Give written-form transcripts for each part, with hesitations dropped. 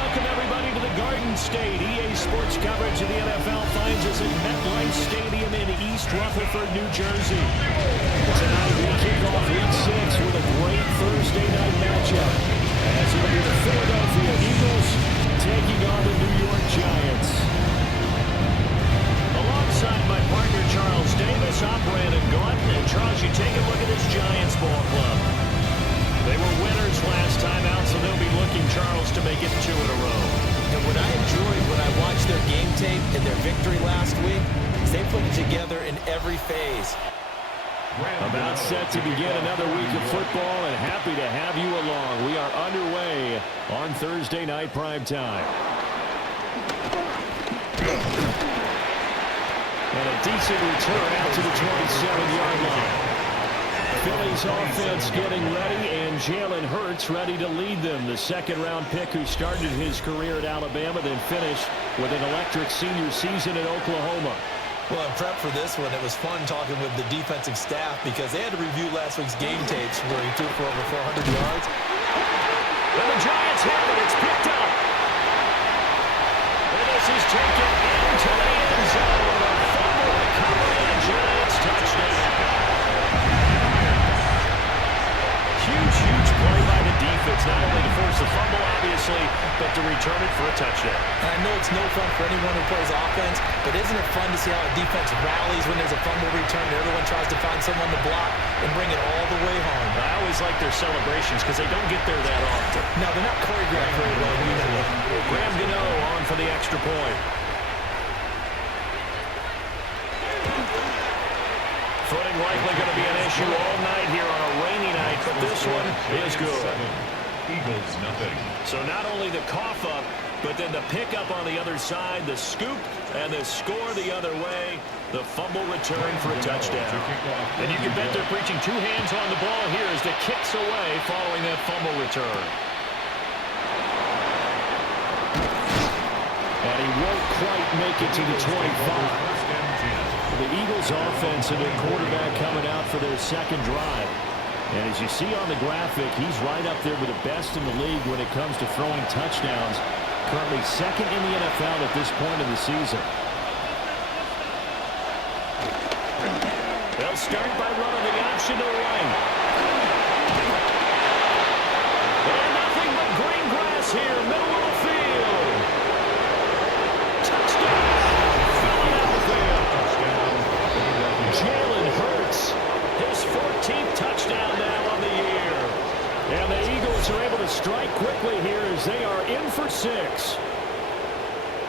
welcome everybody to the Garden State. EA Sports coverage of the NFL finds us at MetLife Stadium in East Rutherford, New Jersey. Tonight we kick off Week 6 with a great Thursday night matchup, as it'll be the Philadelphia Eagles taking on the New York Giants. Alongside my partner Charles Davis, I'm Brandon Gaunton. And Charles, you take a look at this Giants ball club. They were winners last time out, so they'll be looking, Charles, to make it 2 in a row. And what I enjoyed when I watched their game tape and their victory last week is they put it together in every phase. About set to begin another week of football, and happy to have you along. We are underway on Thursday night prime time. And a decent return out to the 27-yard line. Philly's offense getting ready, and Jalen Hurts ready to lead them. The second-round pick who started his career at Alabama, then finished with an electric senior season at Oklahoma. Well, in prep for this one, it was fun talking with the defensive staff because they had to review last week's game tapes where he threw for over 400 yards. And the Giants have it. It's picked up. And this is taken into the end zone. A fumble recovery, and Giants touchdown. Huge play by the defense, not only to force the fumble, obviously, but to return it for a touchdown. And I know it's no fun for anyone who plays offense, but isn't it fun to see how a defense rallies when there's a fumble return and everyone tries to find someone to block and bring it all the way home? I always like their celebrations because they don't get there that often. No, they're not choreographed very well usually. Graham Gano on for the extra point. Footing likely going to be an issue all night here on a rainy night, but this one is good. Eagles, nothing. So not only the cough up, but then the pickup on the other side, the scoop, and the score the other way. The fumble return for a touchdown. And you can bet they're preaching 2 hands on the ball here as the kick's away following that fumble return. And he won't quite make it to the 25. The Eagles offense and their quarterback coming out for their second drive. And as you see on the graphic, he's right up there with the best in the league when it comes to throwing touchdowns. Currently second in the NFL at this point of the season. They'll start by running the option to the right. And nothing but green grass here, middle of the field. Touchdown, Philadelphia. Jalen Hurts, his 14th touchdown now on the year. And the Eagles are able to strike quickly here as they are in for 6.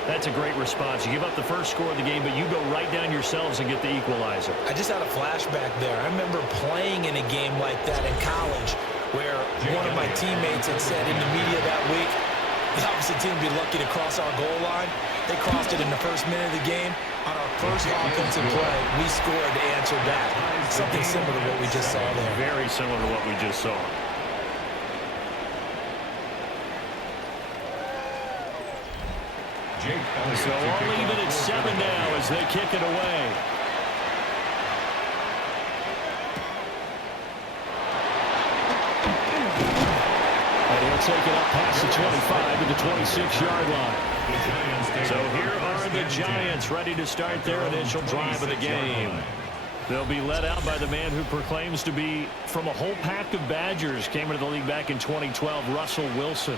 That's a great response. You give up the first score of the game, but you go right down yourselves and get the equalizer. I just had a flashback there. I remember playing in a game like that in college where one of my teammates had said in the media that week, the opposite team would be lucky to cross our goal line. They crossed it in the first minute of the game. On our first offensive play, we scored to answer that. Something similar to what we just saw there. Very similar to what we just saw. So all even at 7 now as they kick it away. And he'll take it up past the 25 to the 26-yard line. So here are the Giants ready to start their initial drive of the game. They'll be led out by the man who proclaims to be from a whole pack of Badgers. Came into the league back in 2012, Russell Wilson.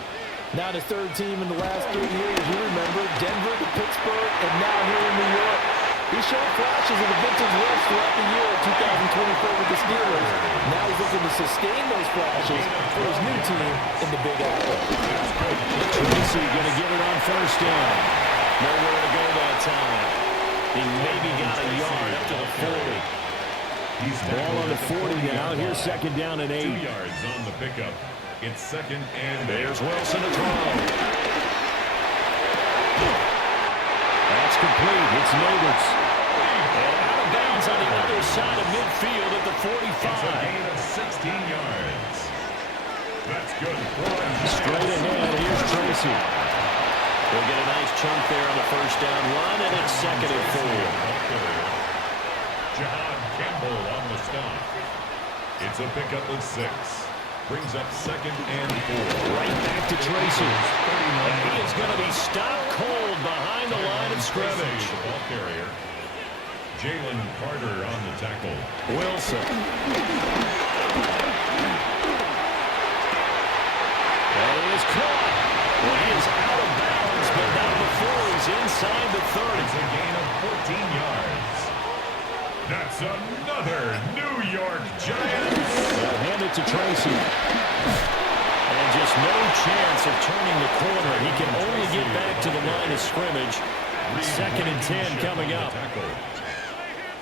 Now the third team in the last 3 years, you remember, Denver to Pittsburgh, and now here in New York. He showed flashes of the vintage West throughout the year 2024 with the Steelers. Now he's looking to sustain those flashes for his new team in the Big Apple. Tracy going to get it on first down. Nowhere to go that time. He maybe got a yard up to the 40. Ball on the 40 now. Here's second down and 8. 2 yards on the pickup. It's second and there's Wilson to throw. That's complete. It's Neighbors. And out of bounds on the other side of midfield at the 45. It's a gain of 16 yards. That's good. Straight ahead. Here's Tracy. They'll get a nice chunk there on the first down run, and it's second and 4. Jahad Campbell on the stop. It's a pickup of 6. Brings up second and 4. Right back to Tracy. And he is going to be stopped cold behind the line of scrimmage. The ball carrier, Jalen Carter on the tackle. Wilson. And he is caught. Well, he is out of bounds, but not before he's inside the 30. It's a gain of 14 yards. That's another New York Giants. They'll hand it to Tracy. And just no chance of turning the corner. He can only get back to the line of scrimmage. 2nd and 10 coming up.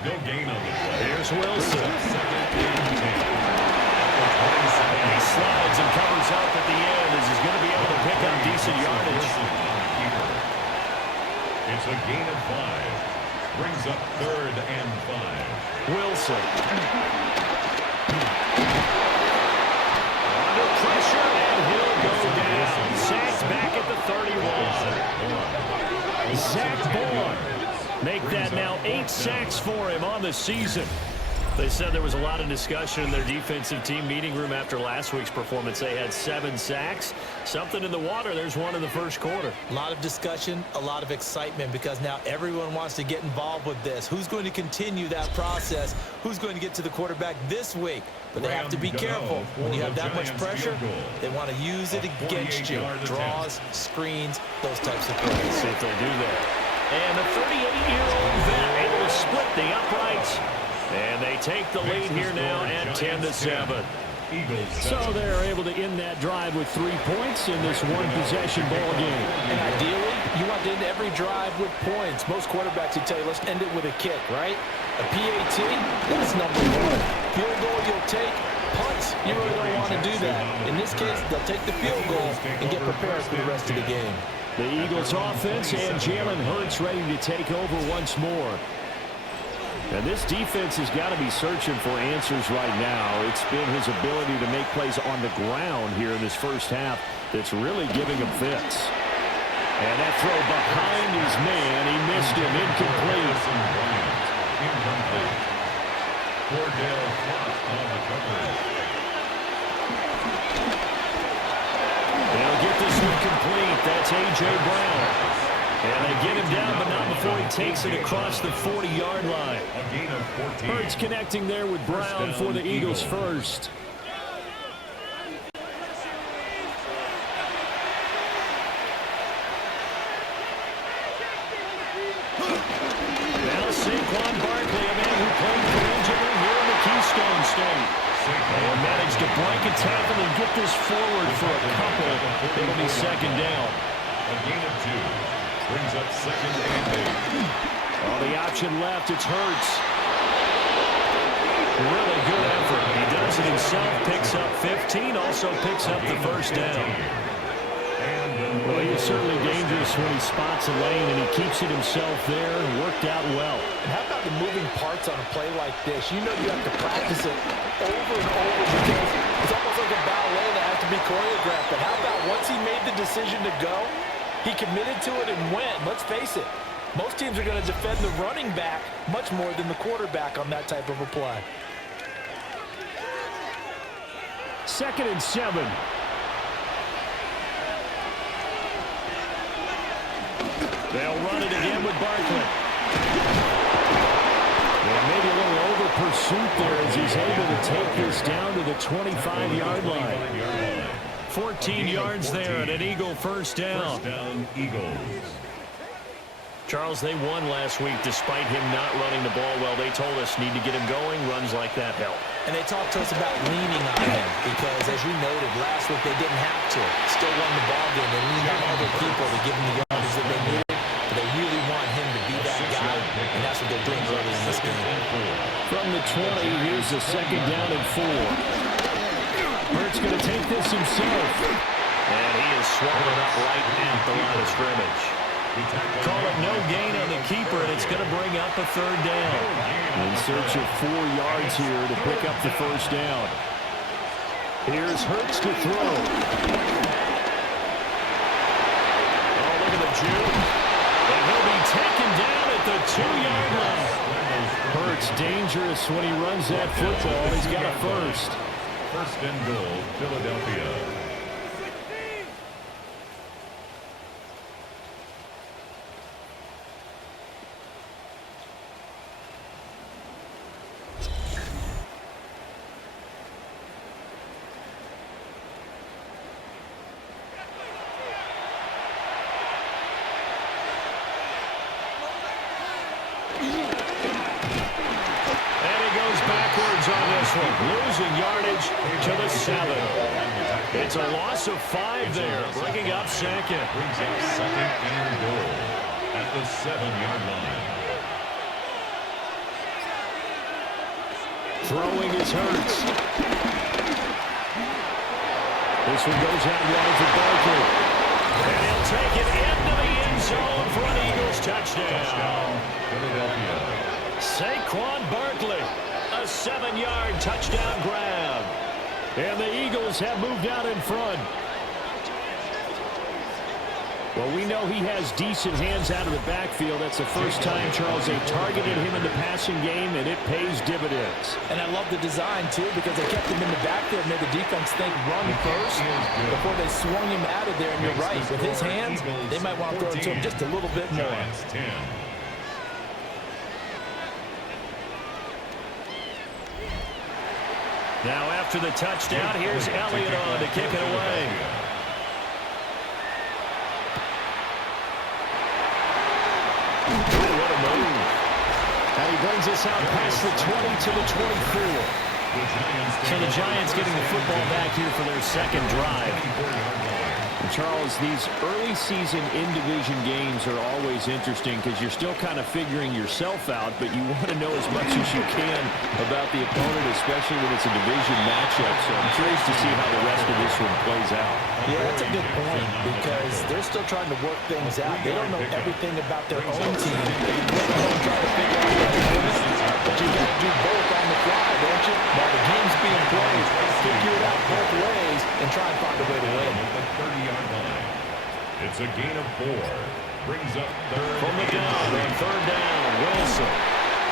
No gain on the play. Here's Wilson. 2nd and 10. And he slides and covers up at the end as he's going to be able to pick up decent yardage. It's a gain of 5. Brings up 3rd and 5. Wilson. Under pressure, and he'll go down. Sacked back at the 31. Zach Bourne. Make that now 8 sacks for him on the season. They said there was a lot of discussion in their defensive team meeting room after last week's performance. They had 7 sacks. Something in the water. There's one in the first quarter. A lot of discussion, a lot of excitement because now everyone wants to get involved with this. Who's going to continue that process? Who's going to get to the quarterback this week? But they have to be careful. When you have that much pressure, they want to use it against you. Draws, screens, those types of plays. See if they'll do that. And the 38-year-old vet able to split the uprights. And they take the lead here now at 10-7. So they're able to end that drive with 3 points in this one-possession ball game. And ideally, you want to end every drive with points. Most quarterbacks will tell you, let's end it with a kick, right? A PAT, that's number 1. Field goal you'll take. Punts, you really don't want to do that. In this case, they'll take the field goal and get prepared for the rest of the game. The Eagles offense and Jalen Hurts ready to take over once more. And this defense has got to be searching for answers right now. It's been his ability to make plays on the ground here in this first half that's really giving him fits. And that throw behind his man, he missed him, incomplete. Cordell Clark on the coverage. They'll get this one complete. That's A.J. Brown. And they get him down, but not before he takes it across the 40-yard line. A gain of 14. Hurts connecting there with Brown for the Eagles first. Now Saquon Barkley, a man who played collegiately here in the Keystone State. And managed to break a tackle and get this forward for a couple. It'll be 2nd down. A gain of 2. Brings up 2nd and 8. On the option left, it's Hurts. Really good effort. He does it himself, picks up 15, also picks up the first down. Well, he's certainly dangerous when he spots a lane, and he keeps it himself there and worked out well. And how about the moving parts on a play like this? You know you have to practice it over and over because it's almost like a ballet that has to be choreographed. But how about once he made the decision to go, he committed to it and went. Let's face it, most teams are going to defend the running back much more than the quarterback on that type of a play. 2nd and 7. They'll run it again with Barkley. And maybe a little over pursuit there as he's able to take this down to the 25-yard line. 14 yards there and an Eagle first down. First down, Eagles. Charles, they won last week despite him not running the ball well. They told us need to get him going. Runs like that help. And they talked to us about leaning on him because, as you noted, last week they didn't have to. Still won the ball game. They leaned on other people to give them the yardage that they needed. But they really want him to be that guy, and that's what they're doing early in this game. From the 20, here's a 2nd down and 4. Hurts going to take this himself. And he is swallowed up right at the line of scrimmage. Call it no gain on the keeper, and it's going to bring up a 3rd down. In search of 4 yards here to pick up the first down. Here's Hurts to throw. Oh, look at the juke. And he'll be taken down at the 2-yard line. Hurts dangerous when he runs that football. He's got a first. 1st and goal, Philadelphia. this one, losing yardage to the 7. It's a loss of 5 there, bringing up second. Brings up second and goal at the 7-yard line. Throwing is Hurts. This one goes out wide for Barkley. And he'll take it into the end zone for an Eagles touchdown. Philadelphia. Saquon Barkley, a 7-yard touchdown grab. And the Eagles have moved out in front. Well, we know he has decent hands out of the backfield. That's the first time, Charles, they targeted him in the passing game, and it pays dividends. And I love the design, too, because they kept him in the backfield, made the defense think run first before they swung him out of there. And you're right, with his hands, they might want to throw it to him just a little bit more. Now, after the touchdown, here's Elliott on to kick it away. What a move. And he brings us out past the 20 to the 24. So the Giants getting the football back here for their second drive. And Charles, these early season in-division games are always interesting because you're still kind of figuring yourself out, but you want to know as much as you can about the opponent, especially when it's a division matchup. So I'm curious to see how the rest of this one plays out. Yeah, that's a good point because they're still trying to work things out. They don't know everything about their own team. They're trying to figure out their opponents, but you got to do both on the fly, don't you? While the game's being played, figure it out both ways and try and find a way to win. The 30-yard line. It's a gain of 4. Brings up third. From the down and third down, Wilson.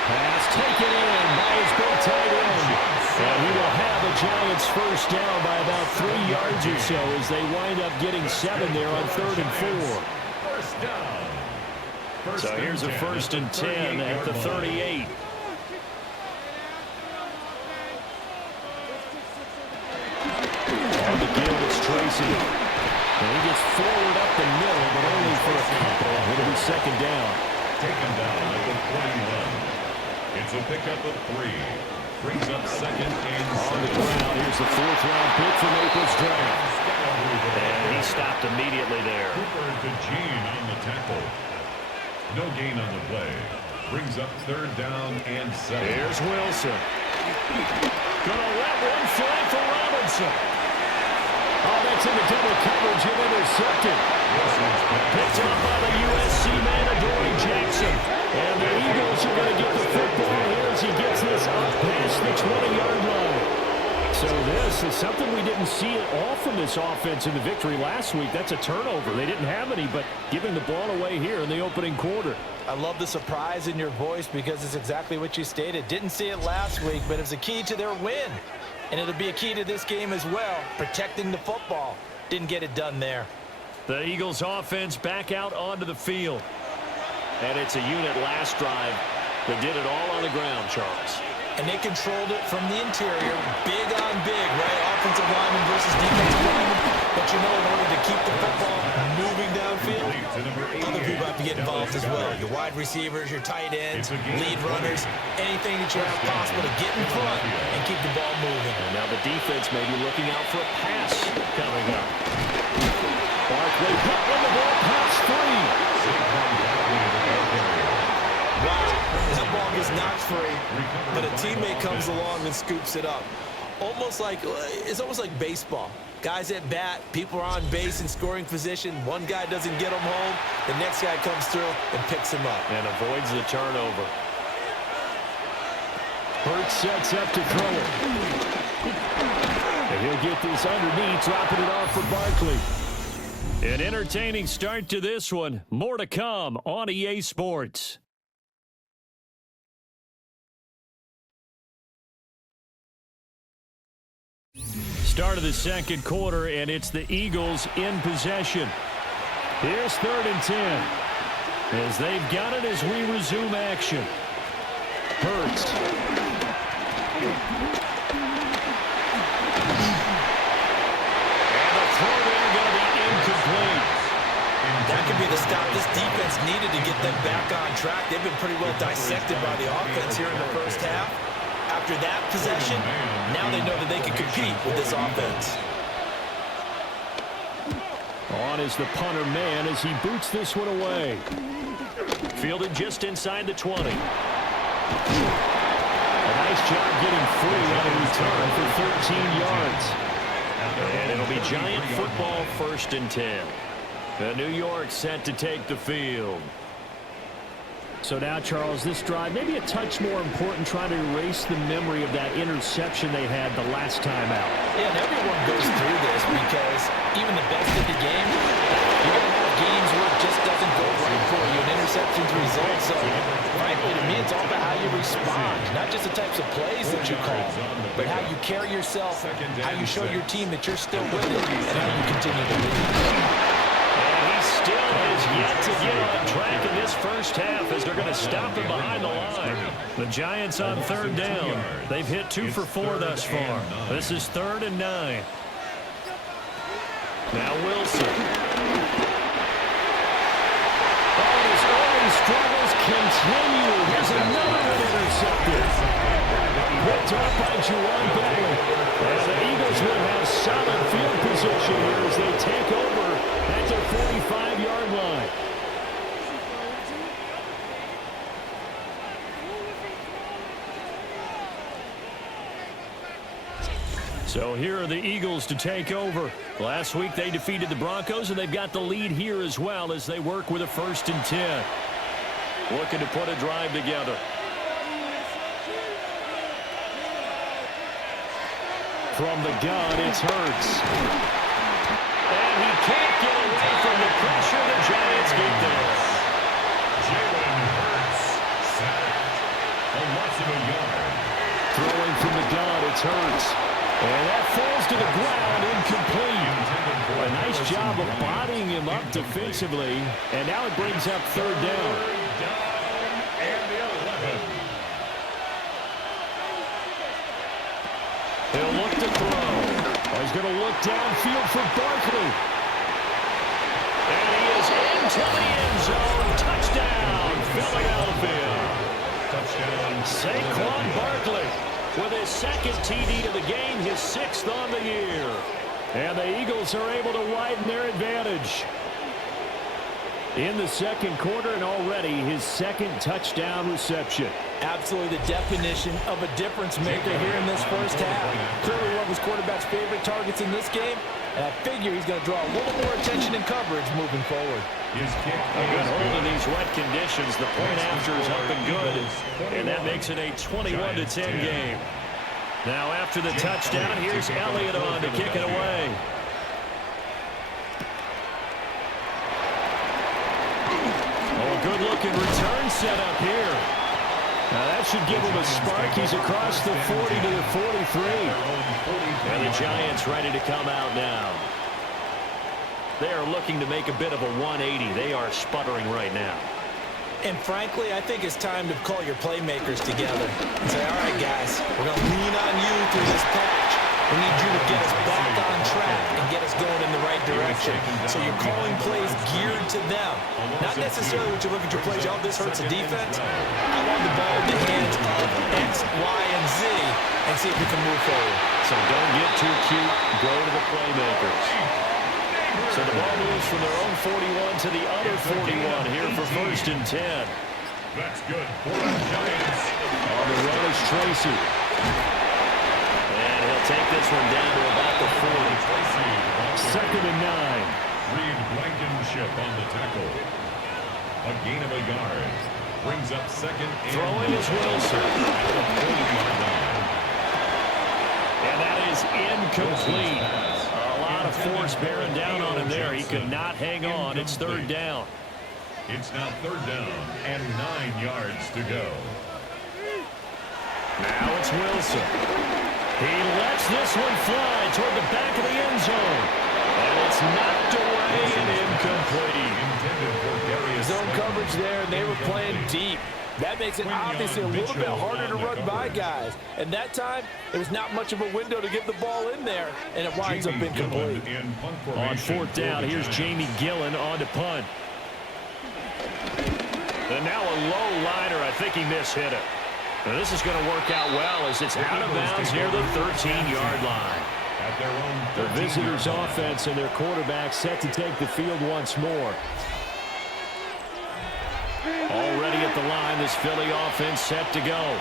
Pass taken in by his big tight end. And he will have the Giants first down by about 3 yards or so as they wind up getting 7 there on 3rd and 4. First down. So here's a 1st and 10 at the 38. On the gill, it's Tracy. And he gets forward up the middle, but only for a couple. It'll be 2nd down. Taken down at the 41. It's a pickup of 3. Brings up 2nd and 7. On the ground, here's the 4th-round pick from April's draft. And he stopped immediately there. Cooper to Gene on the tackle. No gain on the play. Brings up 3rd down and 7. Here's Wilson. Gonna let one fly for Robinson. Oh, that's in the double coverage and intercepted. Picked up by the USC man, Adoree Jackson. And the Eagles are going to get the football here as he gets this up past the 20-yard line. So this is something we didn't see at all from this offense in the victory last week. That's a turnover. They didn't have any, but giving the ball away here in the opening quarter. I love the surprise in your voice because it's exactly what you stated. Didn't see it last week, but it's a key to their win. And it'll be a key to this game as well, protecting the football. Didn't get it done there. The Eagles offense back out onto the field. And it's a unit last drive that did it all on the ground, Charles. And they controlled it from the interior, big on big, right? Offensive lineman versus defensive lineman. But you know, in order to keep the football moving downfield, other people have to get involved as well. Your wide receivers, your tight ends, lead runners, anything that you have possible to get in front and keep the ball moving. And now the defense may be looking out for a pass coming up. Barkley cut on the ball, pass 3. Wow, that ball gets knocked free, but a teammate comes along and scoops it up. It's almost like baseball. Guys at bat, people are on base in scoring position. One guy doesn't get them home. The next guy comes through and picks him up. And avoids the turnover. Hurts sets up to throw it. And he'll get this underneath, dropping it off for Barkley. An entertaining start to this one. More to come on EA Sports. Start of the second quarter, and it's the Eagles in possession. Here's 3rd and 10. As they've got it as we resume action. Hurts. And the throw there going to be incomplete. That could be the stop this defense needed to get them back on track. They've been pretty well dissected by the offense here in the first half. After that possession, now they know that they can compete with this offense. On is the punter man as he boots this one away. Fielded just inside the 20. A nice job getting free on a return for 13 yards. And it'll be Giant football 1st and 10. The New York set to take the field. So now, Charles, this drive maybe a touch more important, trying to erase the memory of that interception they had the last time out. Yeah, and everyone goes through this because even the best at the game, you're going to have games where it just doesn't go right for you, and interceptions result. So, frankly, to me, it's all about how you respond, not just the types of plays that you call, but how you carry yourself, how you show your team that you're still with it, and how you continue to lead. Still has yet to get on track in this first half as they're going to stop him behind the line. The Giants on 3rd down. They've hit 2 for 4 thus far. This is 3rd and 9. Now Wilson. Oh, his early struggles continue. Here's another one intercepted. Picked off by Juwan Bailey. And the Eagles will have solid field position here as they take over at their 45-yard line. So here are the Eagles to take over. Last week they defeated the Broncos, and they've got the lead here as well as they work with a 1st and 10. Looking to put a drive together. From the gun, it's Hurts. And he can't get away from the pressure. The Giants get there. Jalen Hurts sacked. A loss of a yard. Throwing from the gun, it's Hurts. And that falls to the ground, incomplete. A nice job of bodying him up defensively. And now it brings up 3rd down. And the 11. He'll look to throw. He's going to look downfield for Barkley. And he is into the end zone. Touchdown, Philadelphia. Touchdown. Saquon Barkley with his 2nd TD to the game, his 6th on the year. And the Eagles are able to widen their advantage. In the 2nd quarter, and already his 2nd touchdown reception. Absolutely the definition of a difference maker here in this first half. Clearly one of his quarterback's favorite targets in this game, and I figure he's going to draw a little more attention and coverage moving forward. His kick A good hold in these wet conditions. The point after is up and good, and that makes it a 21-10 game. Now after the touchdown, here's Elliott on to kick it away. Good-looking return set up here. Now that should give him a spark. He's across the 40 to the 43. And the Giants ready to come out now. They are looking to make a bit of a 180. They are sputtering right now. And frankly, I think it's time to call your playmakers together and say, all right, guys, we're going to lean on you through this patch. We need you to get us back on track and get us going in the right direction. So you're calling plays geared to them. Not necessarily when you look at your plays, oh, this hurts the defense. I want the ball in the hands of X, Y, and Z and see if we can move forward. So don't get too cute. Go to the playmakers. So the ball moves from their own 41 to the other 41 here for 1st and 10. That's good for the Giants. On the run is Tracy. And he'll take this one down to about the 40. 2nd and 9. Reed Blankenship on the tackle. A gain of a yard. Brings up 2nd and throwing is Wilson. And that is incomplete. A lot of force bearing down on him there. He could not hang on. It's 3rd down. It's now 3rd down and 9 yards to go. Now it's Wilson. He lets this one fly toward the back of the end zone. And it's knocked away and incomplete. Zone coverage there, and they were playing deep. That makes it obviously a little bit harder to run by guys. And that time, there's not much of a window to get the ball in there, and it winds up incomplete. On 4th down, here's Jamie Gillen on to punt. And now a low liner. I think he mishit it. Now this is going to work out well as it's out of bounds near the 13-yard line. The visitors' offense and their quarterback set to take the field once more. Already at the line, this Philly offense set to go.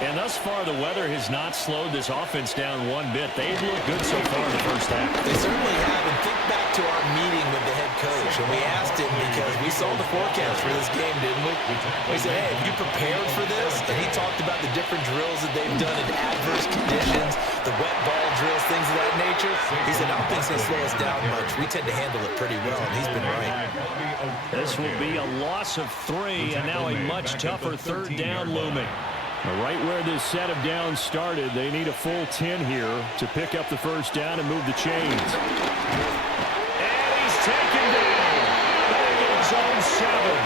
And thus far, the weather has not slowed this offense down one bit. They've looked good so far in the first half. They certainly have. And think back to our meeting with the head coach. And we asked him because we saw the forecast for this game, didn't we? We said, hey, have you prepared for this? And he talked about the different drills that they've done in adverse conditions, the wet ball drills, things of that nature. He said, I don't think it's going to slow us down much. We tend to handle it pretty well, and he's been right. This will be a loss of 3, and now a much tougher third down looming. Right where this set of downs started, they need a full 10 here to pick up the first down and move the chains. And he's taken down. Back in his own 7.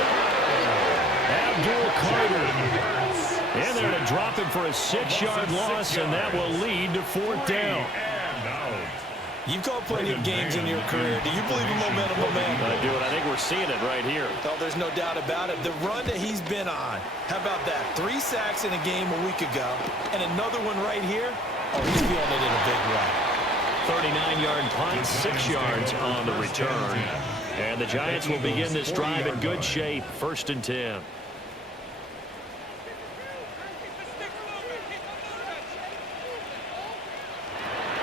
Abdul Carter. And they're going to drop him for a 6-yard loss, and that will lead to 4th down. You've called plenty of games in your career. Do you believe in momentum, my man? I do, and I think we're seeing it right here. Oh, there's no doubt about it. The run that he's been on, how about that? 3 sacks in a game a week ago, and another one right here. Oh, he's feeling it in a big way. 39-yard punt, 6 yards on the return. And the Giants will begin this drive in good shape, 1st and 10.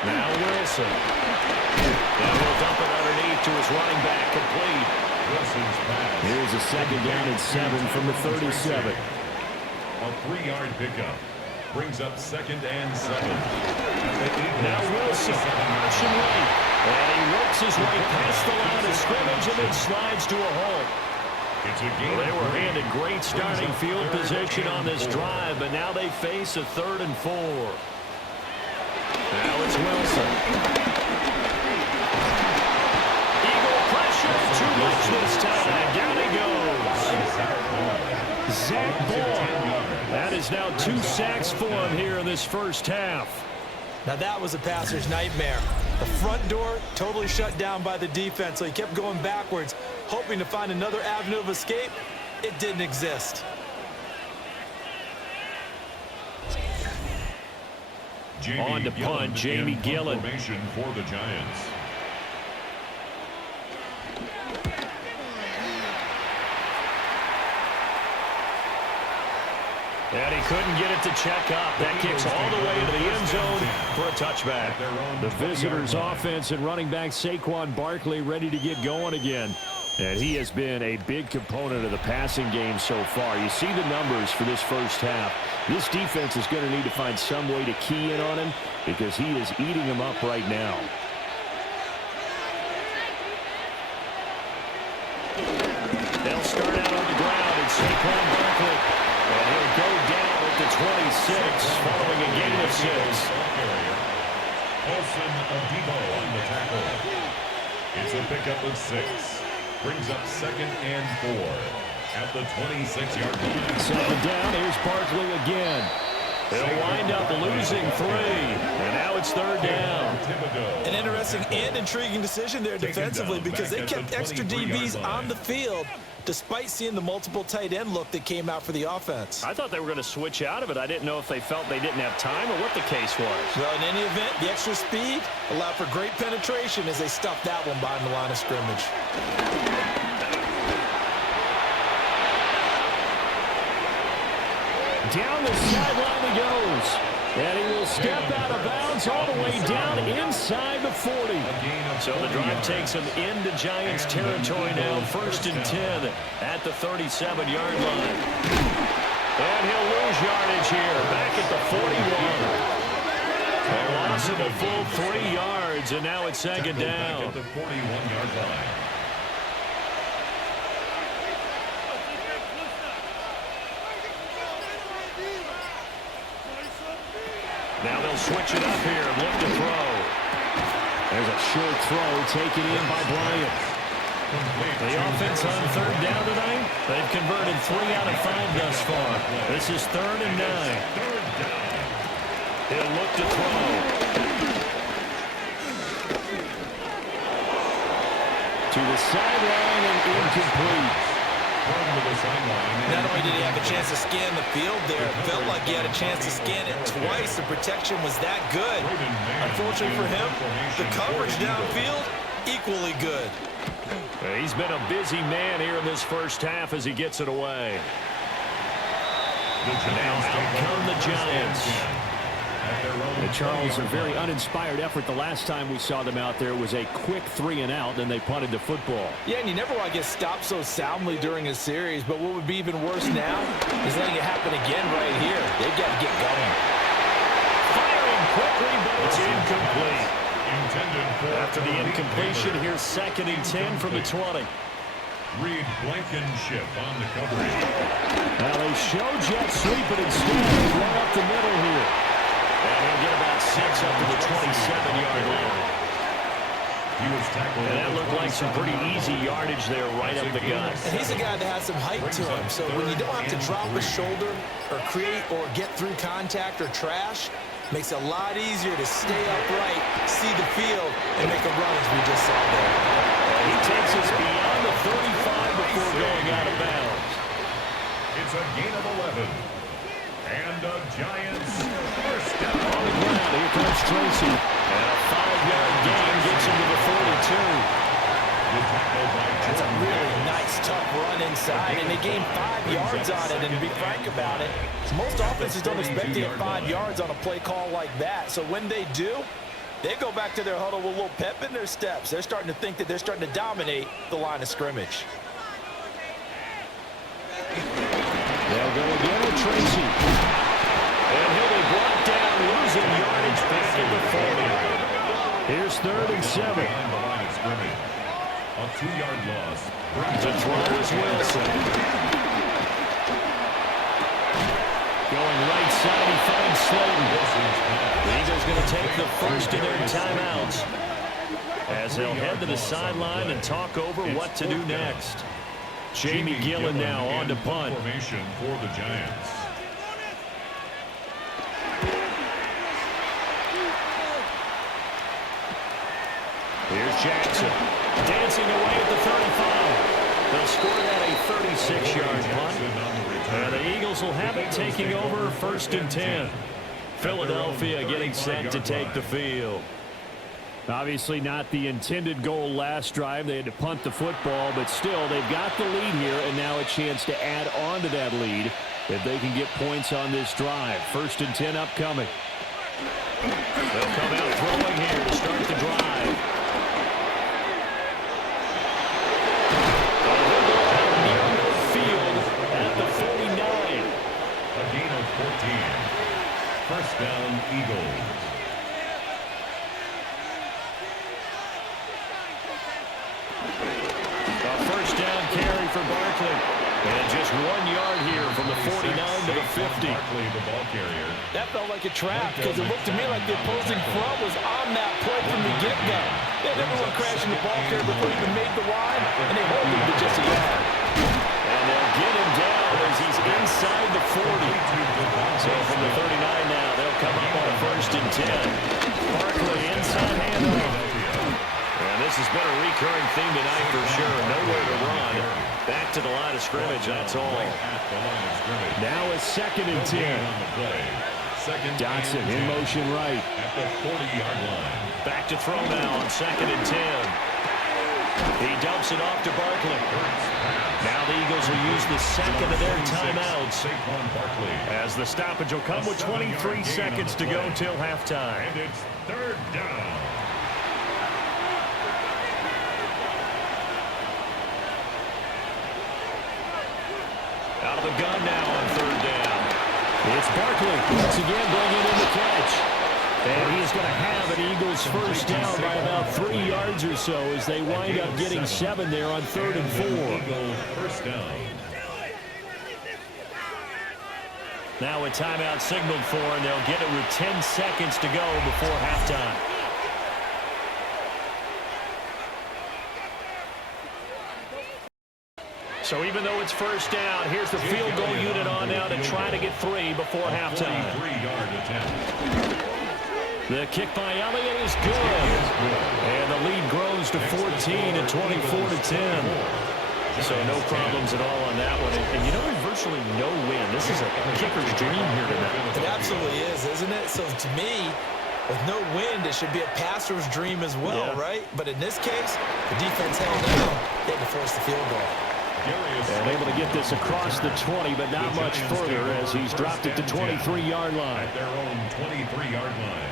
Now Wilson. And he'll dump it underneath to his running back, complete. Here's a 2nd down and 7 from the 37. A 3-yard pickup brings up 2nd and 7. Now Wilson, option right. And he works his way past the line of scrimmage and then slides to a hole. Well, they were handed great starting field position on this drive, but now they face a 3rd and 4. Now it's Wilson. Eagle pressure, too much this time. Down he goes. Zach Bourne. That is now 2 sacks for him here in this first half. Now that was a passer's nightmare. The front door totally shut down by the defense, so he kept going backwards, hoping to find another avenue of escape. It didn't exist. On to punt, Jamie Gillen. For the Giants. And he couldn't get it to check up. That kicks all the way into the end zone for a touchback. The visitors' offense and running back Saquon Barkley ready to get going again. And he has been a big component of the passing game so far. You see the numbers for this first half. This defense is going to need to find some way to key in on him because he is eating them up right now. They'll start out on the ground, and Saquon Barkley. And he'll go down at the 26 following a gain of 6. Olsen Adibo on the tackle. It's a pickup of 6. Brings up 2nd and 4 at the 26-yard line. 2nd down, here's Barkley again. They'll wind up losing 3. And now it's 3rd down. An interesting and intriguing decision there defensively because they kept extra DBs on the field despite seeing the multiple tight end look that came out for the offense. I thought they were going to switch out of it. I didn't know if they felt they didn't have time or what the case was. Well, in any event, the extra speed allowed for great penetration as they stuffed that one behind the line of scrimmage. Down the sideline he goes. And he will step out of bounds all the way down inside the 40. So the drive takes him into Giants territory now. 1st and 10 at the 37-yard line. And he'll lose yardage here. Back at the 41. A loss of a full 3 yards, and now it's 2nd down. At the 41-yard line. Now they'll switch it up here and look to throw. There's a short throw taken in by Bryant. The offense on 3rd down tonight, they've converted 3 out of 5 thus far. This is 3rd and 9. He'll look to throw. To the sideline and incomplete. Not only did he have a chance to scan the field there, it felt like he had a chance to scan it twice. The protection was that good. Unfortunately for him, the coverage downfield, equally good. He's been a busy man here in this first half as he gets it away. Now out come the Giants. And Charles, a very uninspired effort. The last time we saw them out there was a quick 3-and-out, then they punted the football. Yeah, and you never want to get stopped so soundly during a series, but what would be even worse now is letting it happen again right here. They've got to get going. Firing quickly, but it's incomplete. After the incompletion, here's 2nd and 10 from the 20. Reed Blankenship on the coverage. Now they show jet sweep, but instead they run up the middle here. And he'll get about 6 up to the 27-yard line. He was tackled. And that looked like some pretty easy yardage there right up the gut. And he's a guy that has some height to him, so when you don't have to drop a shoulder or create or get through contact or trash, makes it a lot easier to stay upright, see the field, and make a run as we just saw there. And he takes us beyond the 35 before going out of bounds. It's a gain of 11. And the Giants first down. On the ground, here comes Tracy. And a 5-yard gain gets him to the 42. That's a really nice, tough run inside, and they gained 5 yards on it. And to be frank about it, most offenses don't expect to get 5 yards on a play call like that. So when they do, they go back to their huddle with a little pep in their steps. They're starting to think that they're starting to dominate the line of scrimmage. They'll go again with Tracy. And he'll be brought down, losing yardage back at the 40. Here's 3rd and 7. A 2-yard loss. To throw is Wilson. Going right side, he finds Slayton. The Eagles going to take the first of their timeouts as they'll head to the sideline and talk over what to do next. Jamie Gillen now on to punt. Formation for the Giants. Here's Jackson. Dancing away at the 35. They'll score that a 36-yard punt. And the Eagles will have it taking over 1st and 10. Philadelphia getting set to take the field. Obviously not the intended goal last drive. They had to punt the football, but still they've got the lead here, and now a chance to add on to that lead if they can get points on this drive. 1st and 10 upcoming. They'll come out throwing here to start the drive. First down, Eagles. A first down carry for Barkley. And just 1 yard here from the 49 to the 50. Barkley, the ball carrier. That felt like a trap because it looked to me like the opposing front was on that play from the get-go. They had everyone crashing the ball carrier before he even made the line, and they held him to just a yard. And they'll get him down as he's inside the 40. So from the 39 now, they'll come up on a 1st and 10. Barkley inside handoff. And this has been a recurring theme tonight for sure. Nowhere to run. Back to the line of scrimmage, that's all. Now it's 2nd and 10. Dotson in motion right. At the 40-yard line. Back to throw now on 2nd and 10. He dumps it off to Barkley. Now the Eagles will use the second of their timeouts as the stoppage will come with 23 seconds to go till halftime. And it's 3rd down. Out of the gun now on 3rd down. It's Barkley once again bringing in the catch. And he's going to have an Eagles first down by about 3 yards or so as they wind up getting 7 there on 3rd and 4. Eagles first down. Now a timeout signaled for, and they'll get it with 10 seconds to go before halftime. So even though it's first down, here's the field goal unit on now to try to get 3 before halftime. 3-yard attempt. The kick by Elliott is good. And the lead grows to 14 and 24 to 10. So no problems at all on that one. And you know, there's virtually no win. This is a kicker's dream here tonight. It absolutely is, isn't it? So to me, with no wind, it should be a passer's dream as well, right? But in this case, the defense held down. They had to force the field goal. And able to get this across the 20, but not much further as he's dropped at the 23-yard line. At their own 23-yard line.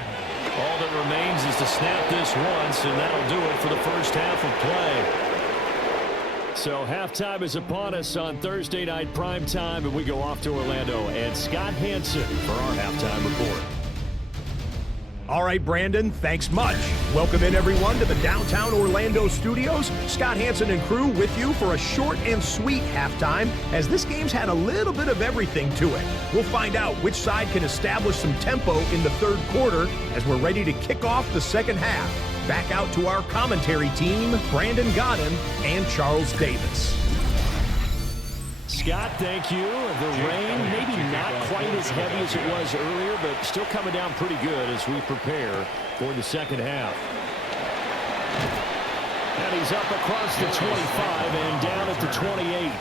All that remains is to snap this once, and that'll do it for the first half of play. So halftime is upon us on Thursday night prime time, and we go off to Orlando and Scott Hansen for our halftime report. All right, Brandon, thanks much. Welcome in, everyone, to the downtown Orlando studios. Scott Hansen and crew with you for a short and sweet halftime, as this game's had a little bit of everything to it. We'll find out which side can establish some tempo in the third quarter as we're ready to kick off the second half. Back out to our commentary team, Brandon Godden and Charles Davis. Scott, thank you. The rain, maybe not quite as heavy as it was earlier, but still coming down pretty good as we prepare for the second half. And he's up across the 25 and down at the 28.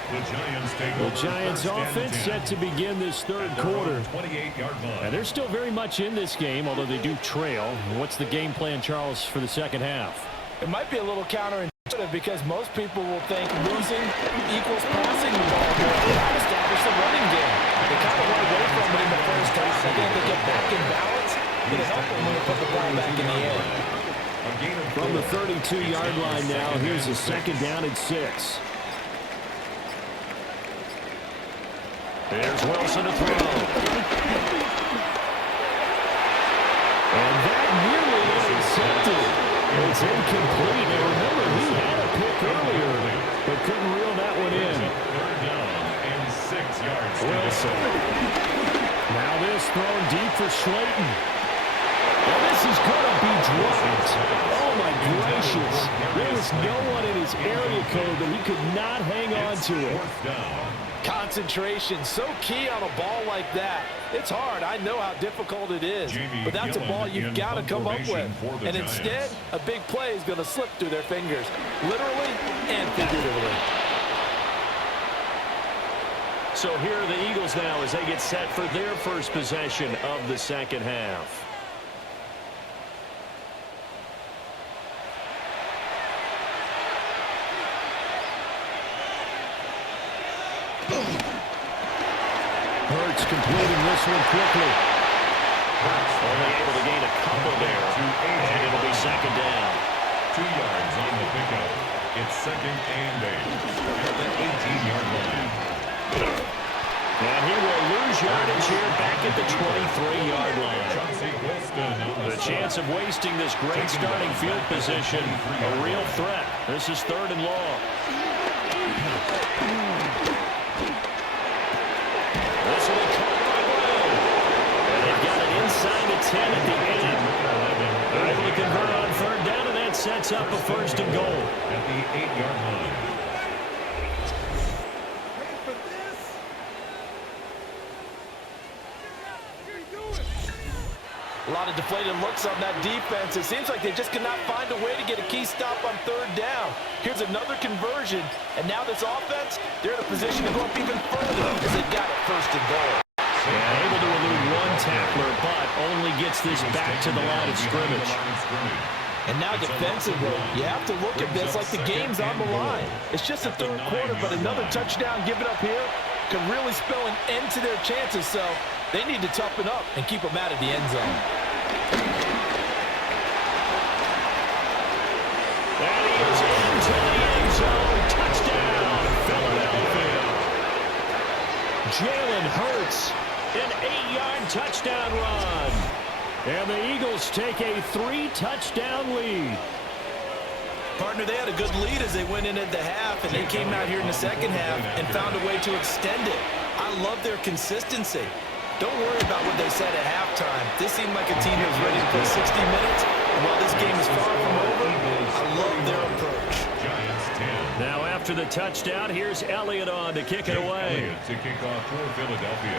The Giants offense set to begin this third quarter. And they're still very much in this game, although they do trail. What's the game plan, Charles, for the second half? It might be a little counterintuitive because most people will think losing equals passing the ball. They establish the running game. They kind of went away from it in the first half. I think they get back in balance. It'll help them when they put the ball back in the air. From the 32-yard line now, here's a second down and 6. There's Wilson to throw. And that nearly intercepted. It's incomplete. And remember, he had a pick earlier, but couldn't reel that one in. Third down and 6 yards. Wilson. Now this thrown deep for Slayton. And this is going to be dropped. Oh, my gracious. There was no one in his area code that he could not hang on to it. Concentration, so key on a ball like that. It's hard. I know how difficult it is. But that's a ball you've got to come up with. And instead, a big play is going to slip through their fingers, literally and figuratively. So here are the Eagles now as they get set for their first possession of the second half. Hurts completing this one quickly. Only able to gain a couple there, and it'll be second down. 2 yards on the pickup. It's second and 8 at the 18-yard line. And he will lose yardage here back at the 23-yard line. The chance of wasting this great starting field position, a real threat. This is third and long. This will be caught right away. And they've got it inside the 10 at the 8. Able to convert on third down, and that sets up a first and goal. At the 8-yard line. A lot of deflated looks on that defense. It seems like they just cannot find a way to get a key stop on third down. Here's another conversion, and now this offense, they're in a position to go up even further as they've got it first and goal. Yeah, able to elude one tackler, but only gets this back to the line of scrimmage. And now defensively, you have to look at this like the game's on the line. It's just the third quarter, but another touchdown given up here could really spell an end to their chances, so they need to toughen up and keep them out of the end zone. And he is into the end zone. Touchdown, Philadelphia. Jalen Hurts, an 8-yard touchdown run. And the Eagles take a 3-touchdown lead. Partner, they had a good lead as they went in at the half, and they came out here in the second half and found a way to extend it. I love their consistency. Don't worry about what they said at halftime. This seemed like a team that was ready to play 60 minutes. And while this game is far from over, I love their approach. Now after the touchdown, here's Elliott on to kick it away. To kick off for Philadelphia.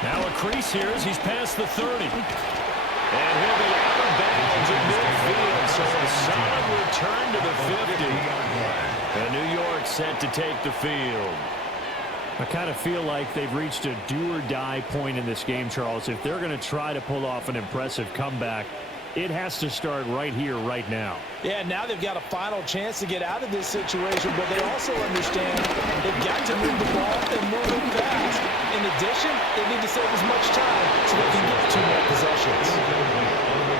Now a crease here as he's past the 30. And he'll be out of bounds at midfield. So a solid And New York set to take the field. I kind of feel like they've reached a do-or-die point in this game, Charles. If they're going to try to pull off an impressive comeback, it has to start right here, right now. Yeah, now they've got a final chance to get out of this situation, but they also understand they've got to move the ball and move it fast. In addition, they need to save as much time so they can get 2 more possessions.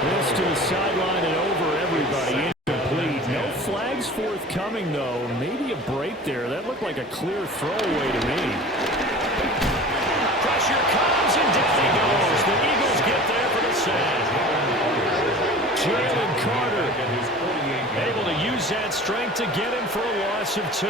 This to the sideline and over everybody. Incomplete. No flags forthcoming, though. Maybe a break there. That looked like a clear throwaway to me. Pressure comes, and down he goes. The Eagles get there for the sack. Jalen Carter able to use that strength to get him for a loss of 2.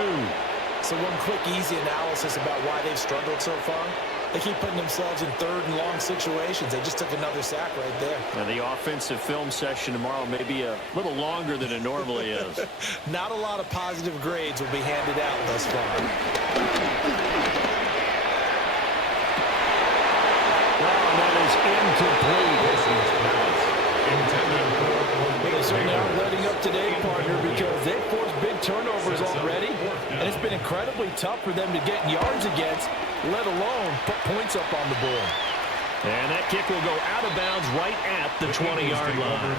So one quick, easy analysis about why they've struggled so far. They keep putting themselves in 3rd and long situations. They just took another sack right there. Now the offensive film session tomorrow may be a little longer than it normally is. Not a lot of positive grades will be handed out thus far. Oh, that is incomplete. They certainly aren't letting up today, partner, because they've forced big turnovers already, and it's been incredibly tough for them to get yards against, let alone put points up on the board. And that kick will go out of bounds right at the 20-yard line.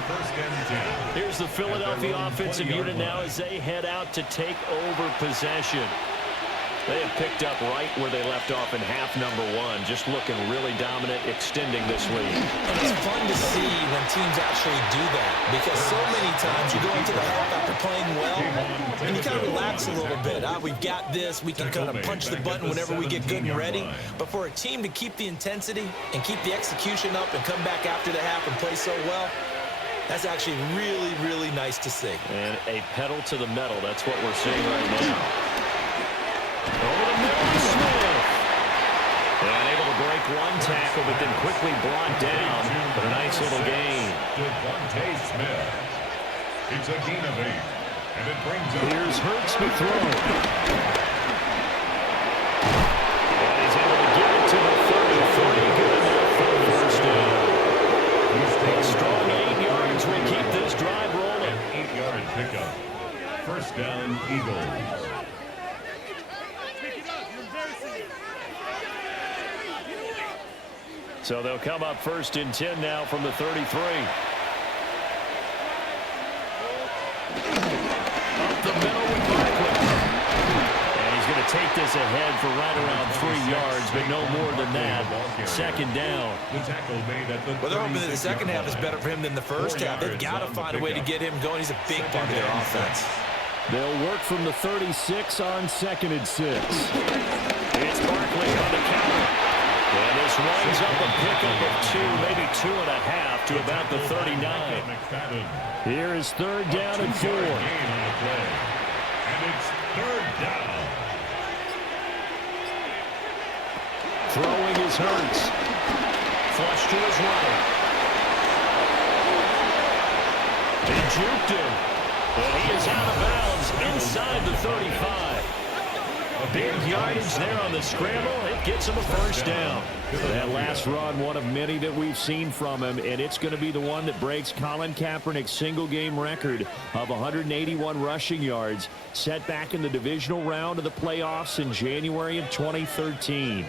Here's the Philadelphia offensive unit now as they head out to take over possession. They have picked up right where they left off in half number 1, just looking really dominant, extending this lead. And it's fun to see when teams actually do that, because so many times you go into the half after playing well, and you kind of relax a little bit. We've got this. We can kind of punch the button whenever we get good and ready. But for a team to keep the intensity and keep the execution up and come back after the half and play so well, that's actually really, really nice to see. And a pedal to the metal. That's what we're seeing right now. Over the middle, Smith. And able to break one tackle, but then quickly brought down. But a nice little gain. Smith. It's a gain of 8. And it brings up. Here's Hurts to throw. And he's able to get it to the 30. Good enough for the first down. A strong 8 yards will keep this drive rolling. 8-yard pickup. First down, Eagles. So they'll come up 1st and 10 now from the 33. Up the middle with Barkley. And he's going to take this ahead for right around 3 yards, but no more than that. 2nd down. Well, they're hoping that the second half is better for him than the first half. They've got to find a way to get him going. He's a big part of their offense. They'll work from the 36 on 2nd and 6. It's Barkley on the counter. And this winds up a pickup of 2, maybe 2.5 to about the 39. Here is 3rd down and 4. And it's 3rd down. Throwing is Hurts. Flush to his right. They juked him. And he is out of bounds inside the 35. Big yardage there on the scramble. It gets him a first down. That last run, one of many that we've seen from him, and it's going to be the one that breaks Colin Kaepernick's single-game record of 181 rushing yards, set back in the divisional round of the playoffs in January of 2013.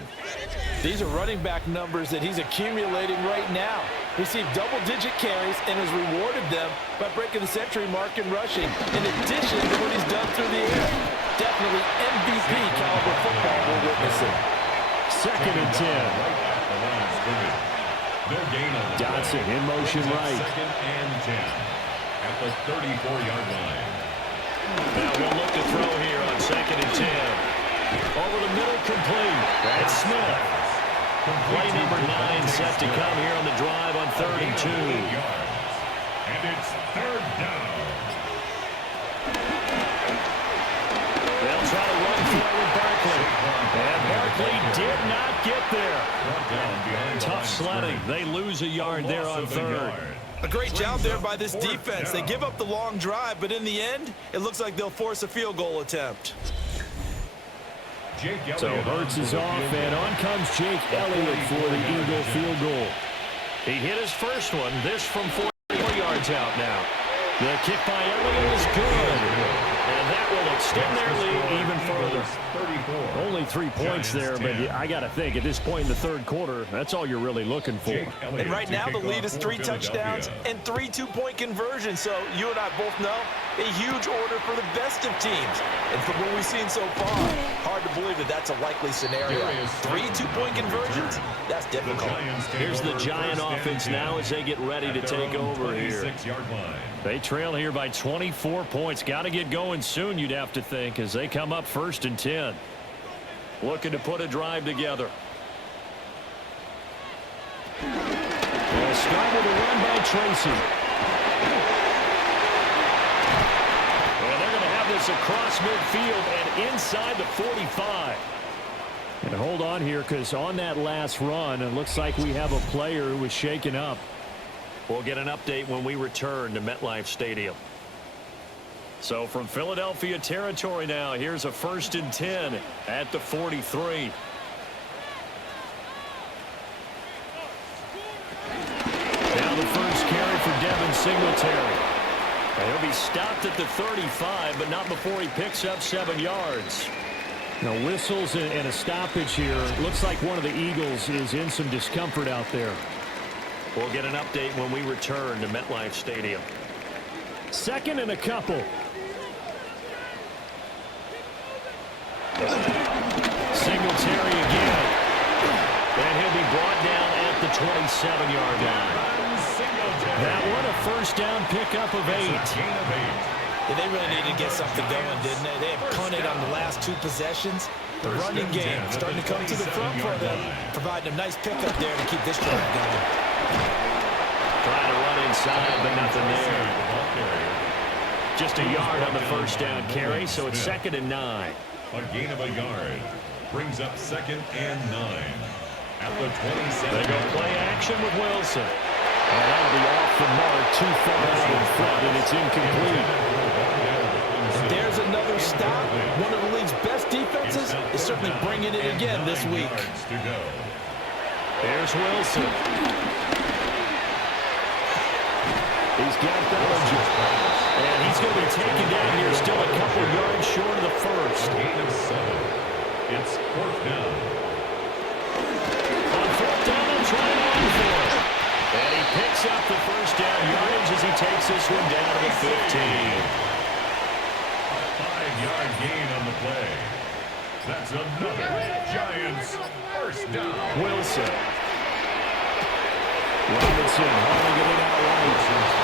These are running back numbers that he's accumulating right now. Received double-digit carries and has rewarded them by breaking the century mark in rushing, in addition to what he's done through the air. Definitely MVP caliber football we're witnessing. 2nd and 10. Dotson in motion right. 2nd and 10 at the 34-yard line. Now we'll look to throw here on 2nd and 10. Over the middle, complete. That's Smith. Play number 9 set to come here on the drive on 32. And it's 3rd down. They'll try to run for it with Barkley. And Barkley did not get there. Tough sledding. They lose a yard there on 3rd. A great job there by this defense. They give up the long drive, but in the end, it looks like they'll force a field goal attempt. So Hurts is off, and on comes Jake Elliott for the Eagle field goal. He hit his first one. This from 44 yards out now. The kick by Elliott is good. extend their lead even further. 34. Only 3 points there, but I got to think at this point in the third quarter, that's all you're really looking for. And right now the lead is 3 touchdowns and 3 two-point conversions. So you and I both know a huge order for the best of teams. And from what we've seen so far, hard to believe that that's a likely scenario. 3 two-point conversions? That's difficult. Here's the Giant offense now as they get ready to take over here. They trail here by 24 points. Got to get going soon, you'd have to think, as they come up 1st and 10. Looking to put a drive together. They'll start with a run by Tracy. And they're going to have this across midfield and inside the 45. And hold on here, because on that last run, it looks like we have a player who was shaken up. We'll get an update when we return to MetLife Stadium. So from Philadelphia territory now, here's a 1st and 10 at the 43. Now the first carry for Devin Singletary. And he'll be stopped at the 35, but not before he picks up 7 yards. Now whistles and a stoppage here. Looks like one of the Eagles is in some discomfort out there. We'll get an update when we return to MetLife Stadium. 2nd and a couple. Singletary again. And he'll be brought down at the 27-yard line. That one a 1st down pickup of 8. Yeah, they really needed to get something going, didn't they? They had punted on the last 2 possessions. The running game starting to come to the front for them, providing a nice pickup there to keep this drive going. Trying to run inside, but nothing there. Just a yard on the 1st down carry, so it's 2nd and 9. A gain of a yard brings up 2nd and 9 at the 27. They go play action with Wilson. And that'll be off the mark, too far out in front, and it's incomplete. There's another stop. One of the league's best defenses is certainly bringing it again this week. There's Wilson. He's got Bellinger. And he's going to be taken down here, still a couple yards short of the 1st. Gain of 7. It's 4th down. On 4th down, they'll try to run for it. And he picks up the 1st down yardage as he takes this one down to the 15. A 5-yard gain on the play. That's another Giants 1st down. Wilson. Robinson hauling it in outright.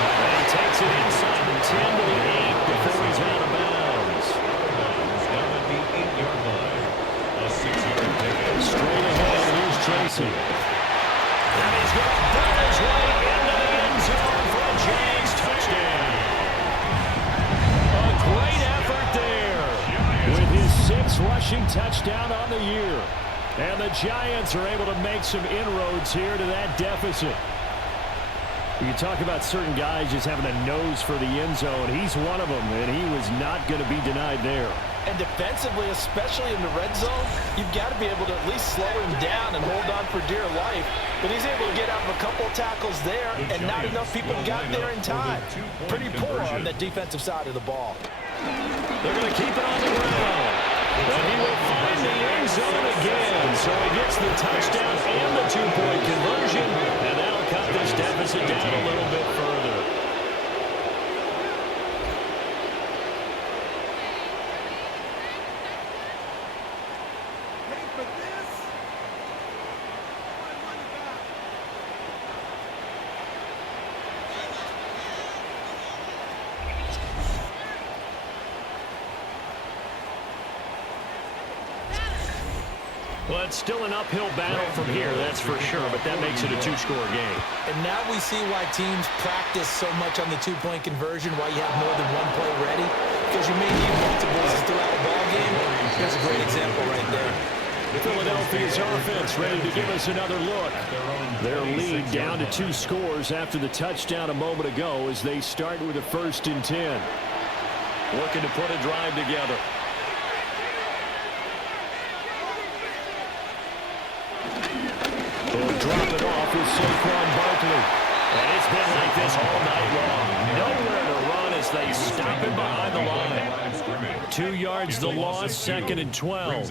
And he takes it inside the 10 to the 8 before he's out of bounds. He's down at the 8-yard line. A 6-yard pickup. Straight ahead, here's Tracy. And he's going to pull his way into the end zone for a Giants touchdown. A great effort there with his 6th rushing touchdown on the year. And the Giants are able to make some inroads here to that deficit. You talk about certain guys just having a nose for the end zone. He's one of them, and he was not going to be denied there. And defensively, especially in the red zone, you've got to be able to at least slow him down and hold on for dear life. But he's able to get out of a couple of tackles there, and not enough people got there in time. Pretty poor on the defensive side of the ball. They're going to keep it on the ground. But he will find the end zone again. So he gets the touchdown and the 2-point conversion, and that'll cut this deficit down a little bit further. Well, it's still an uphill battle from here, that's for sure, but that makes it a 2-score game. And now we see why teams practice so much on the 2-point conversion, why you have more than one play ready, because you may need multiples throughout a ball game. Here's a great example right there. Philadelphia's offense ready to give us another look. Their lead down to 2 scores after the touchdown a moment ago as they start with a 1st and 10. Looking to put a drive together. They'll drop it off with Saquon Barkley. And it's been like this all night long. Nowhere to run as they stop him behind the line. 2 yards the loss, 2nd and 12.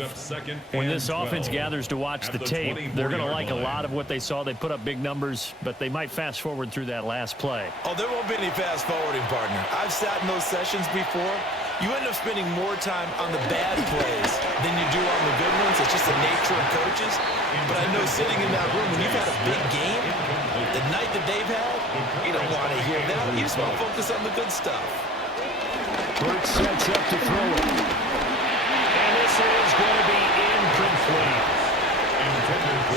When this offense gathers to watch the tape, they're going to like a lot of what they saw. They put up big numbers, but they might fast forward through that last play. Oh, there won't be any fast forwarding, partner. I've sat in those sessions before. You end up spending more time on the bad plays than you do on the good ones. It's just the nature of coaches. But I know sitting in that room, when you've had a big game, the night that they've had, you don't want to hear that. You just want to focus on the good stuff. Burt sets up to throw it. And this is going to be incomplete.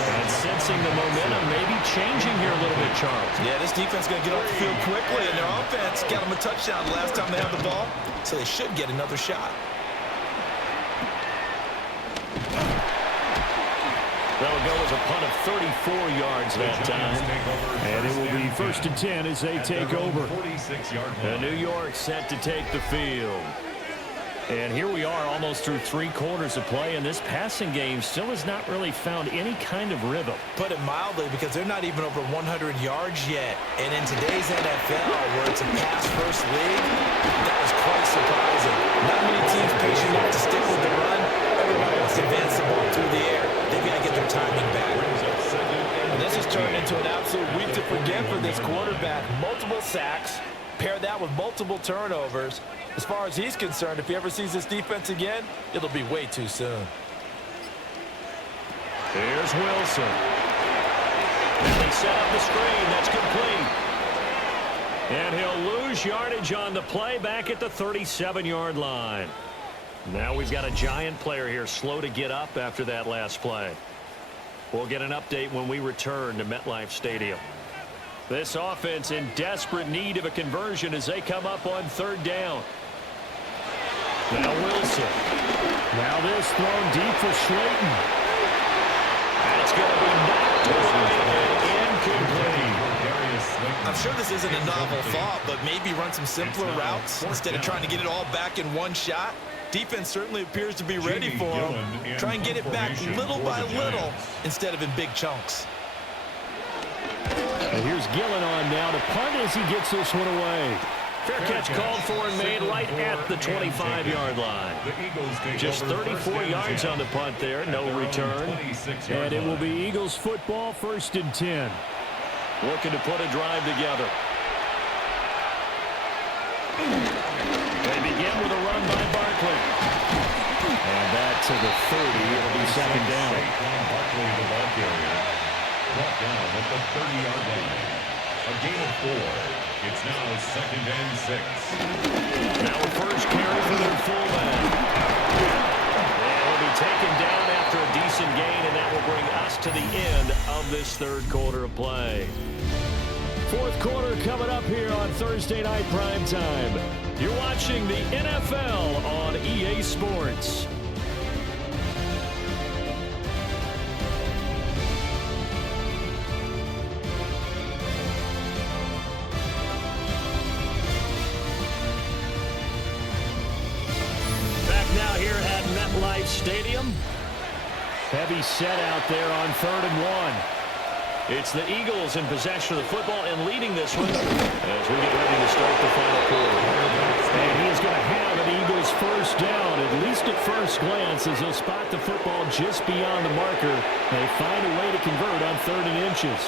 And sensing the momentum maybe changing here a little bit, Charles. Yeah, this defense is going to get off the field quickly, and their offense got them a touchdown the last time they had the ball, so they should get another shot. That'll go as a punt of 34 yards that time. And it will be 1st and 10 as they take over. And New York set to take the field. And here we are almost through 3 quarters of play, and this passing game still has not really found any kind of rhythm. Put it mildly, because they're not even over 100 yards yet. And in today's NFL, where it's a pass-first league, that is quite surprising. Not many teams patient enough to stick with the run. Everybody wants to advance the ball through the air. They've got to get their timing back. And this has turned into an absolute week to forget for this quarterback. Multiple sacks. Pair that with multiple turnovers. As far as he's concerned, if he ever sees this defense again, it'll be way too soon. Here's Wilson. And they set up the screen. That's complete. And he'll lose yardage on the play back at the 37-yard line. Now we've got a giant player here slow to get up after that last play. We'll get an update when we return to MetLife Stadium. This offense in desperate need of a conversion as they come up on 3rd down. Now Wilson. Now this thrown deep for Slayton. That's going to be knocked away and incomplete. I'm sure this isn't a novel thought, but maybe run some simpler routes instead of trying to get it all back in one shot. Defense certainly appears to be ready for him. Try and get it back little by little instead of in big chunks. And here's Gillen on now to punt as he gets this one away. Fair catch called for and made right at the 25-yard line. Just 34 yards on the punt there, no return. And it will be Eagles football, 1st and 10. Looking to put a drive together. They begin with a run by Barkley. And back to the 30. It'll be 2nd down. Barkley, the ball carrier, brought down at the 30-yard line. A gain of 4. It's now 2nd and 6. Now a first carry for their fullback. And will be taken down after a decent gain, and that will bring us to the end of this 3rd quarter of play. 4th quarter coming up here on Thursday Night Primetime. You're watching the NFL on EA Sports. Back now here at MetLife Stadium. Heavy set out there on 3rd and 1. It's the Eagles in possession of the football and leading this one as we get ready to start the final quarter. And he is going to have an Eagles first down, at least at first glance, as he'll spot the football just beyond the marker. They find a way to convert on 3rd and inches.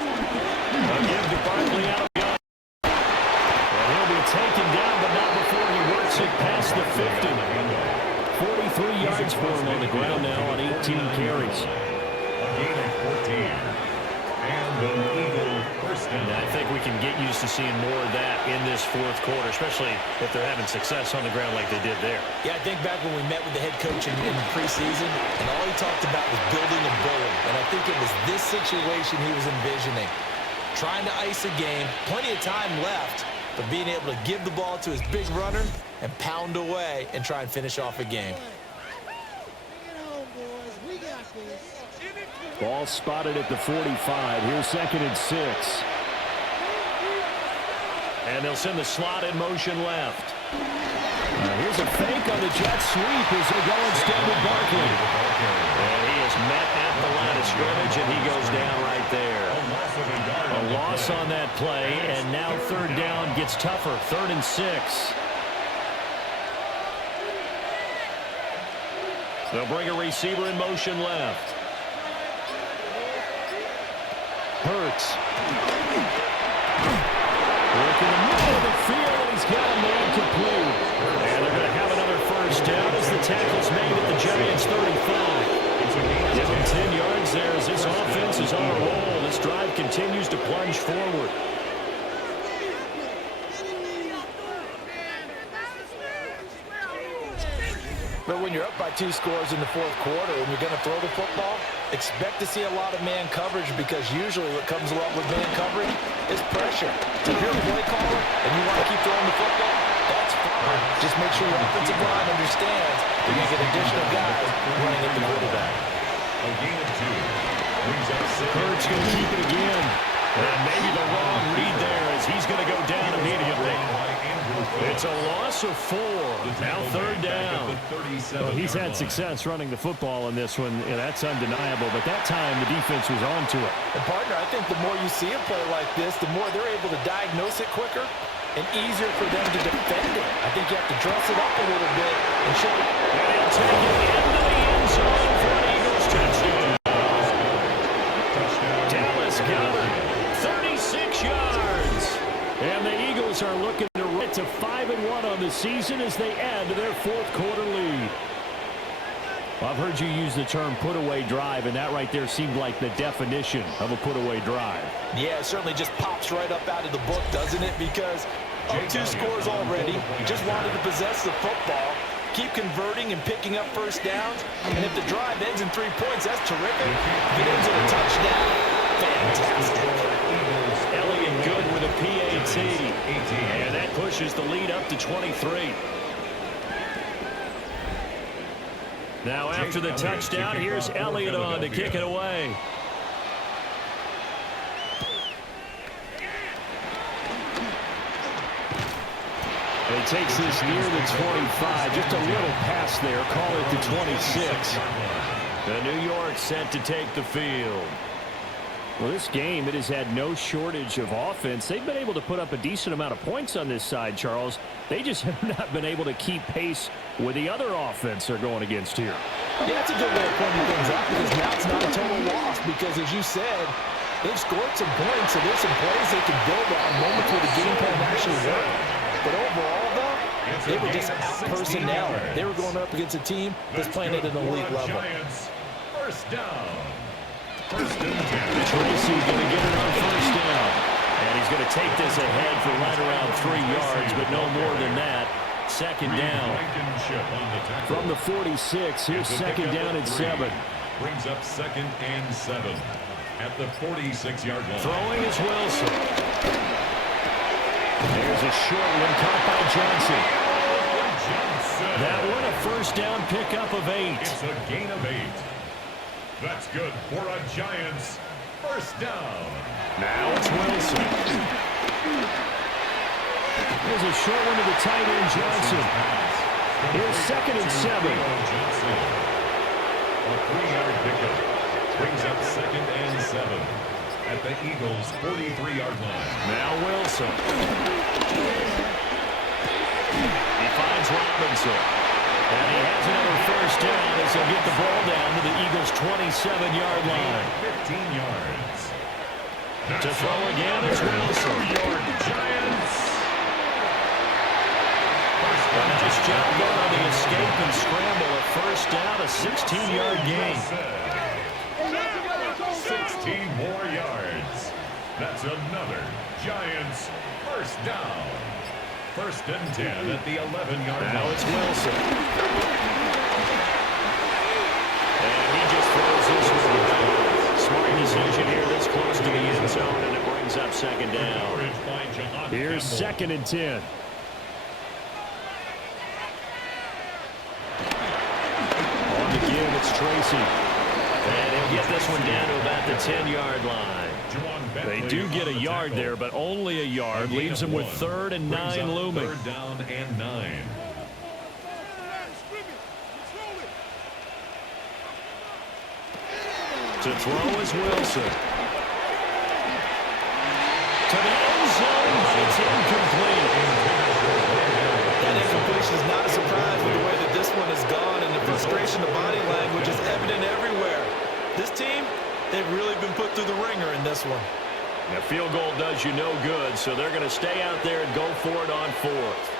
Again to Barkley out of the gun. And he'll be taken down, but not before he works it past the 50. 43 yards for him on the ground now on 18 carries. Gain of 14. And an Eagle first down. I think we can get used to seeing more of that in this 4th quarter, especially if they're having success on the ground like they did there. Yeah, I think back when we met with the head coach in preseason, and all he talked about was building a bullet. And I think it was this situation he was envisioning. Trying to ice a game, plenty of time left, but being able to give the ball to his big runner and pound away and try and finish off a game. Ball spotted at the 45. Here's 2nd and 6. And they'll send the slot in motion left. Here's a fake on the jet sweep as they go instead with Barkley. And he is met at the line of scrimmage, and he goes down right there. A loss on that play, and now 3rd down gets tougher. 3rd and 6. They'll bring a receiver in motion left. Hurts. Work in the middle of the field, and he's got a man complete. And they're going to have another first down as the tackle's made at the Giants' 35. Give him 10 yards there as this offense is on a roll. This drive continues to plunge forward. But when you're up by 2 scores in the fourth quarter and you're going to throw the football, expect to see a lot of man coverage, because usually what comes along with man coverage is pressure. So if you're a play caller and you want to keep throwing the football, that's fine. Just make sure your offensive line understands you're going to get additional guys running at the quarterback. A gain of 2. Brings up 6. Hurts going to keep it again. And maybe the wrong read there as he's going to go down immediately. It's a loss of 4. Now third down. Well, he's had success running the football in this one, and that's undeniable. But that time, the defense was on to it. And, partner, I think the more you see a play like this, the more they're able to diagnose it quicker and easier for them to defend it. I think you have to dress it up a little bit and show it. And he'll take it into the end zone for an Eagles touchdown. Dallas Goddard, 36 yards. And the Eagles are looking to get to 5-1 on the season as they add to their fourth quarter lead. Well, I've heard you use the term put-away drive, and that right there seemed like the definition of a put-away drive. Yeah, it certainly just pops right up out of the book, doesn't it? Because up 2 scores already, just wanted to possess the football, keep converting and picking up first downs, and if the drive ends in 3 points, that's terrific. If it ends in a touchdown, fantastic. Elliott good with a PAT, and that pushes the lead up to 23. Now after the touchdown, here's Elliott on to kick it away. And he takes this near the 25, just a little pass there, call it the 26. The New York set to take the field. Well, this game, it has had no shortage of offense. They've been able to put up a decent amount of points on this side, Charles. They just have not been able to keep pace with the other offense they're going against here. Yeah, that's a good way of pointing things out, because now it's not a total loss, because as you said, they've scored some points, so there's some plays they can build on, moments where the game plan actually worked. But overall, though, they were just out-personnel. They were going up against a team that's playing at an elite level. First down. First and 10. Tracy's going to get it on first down. And he's going to take this ahead for right around 3 yards, but no more than that. Second down. From the 46, here's second down and 7. Brings up 2nd and 7 at the 46-yard line. Throwing is Wilson. There's a short one caught by Johnson. That one a first down pickup of 8. It's a gain of 8. That's good for a Giants first down. Now it's Wilson. There's a short one to the tight end, Johnson. Here's second and 7. A 3-yard pickup brings up 2nd and 7 at the Eagles' 43-yard line. Now Wilson. He finds Robinson. And he has another first down as he'll get the ball down to the Eagles' 27-yard line. 15 yards. To throw again is Wilson. Giants. A nice job going on the escape and scramble. A first down, a 16-yard gain. 16 more yards. That's another Giants first down. First and 10 at the 11-yard line. Now it's Wilson. And he just throws this one out. Smart decision here this close to the end zone, and it brings up second down. Here's second and 10. On the give, it's Tracy. And he'll get this one down to about the 10-yard line. They do get a yard there, but only a yard. Leaves them with 3rd and 9 looming. 3rd down and 9. To throw is Wilson. To the end zone, but it's incomplete. That incompletion is not a surprise with the way that this one has gone, and the frustration the body they've really been put through the ringer in this one. A field goal does you no good, so they're going to stay out there and go for it on fourth.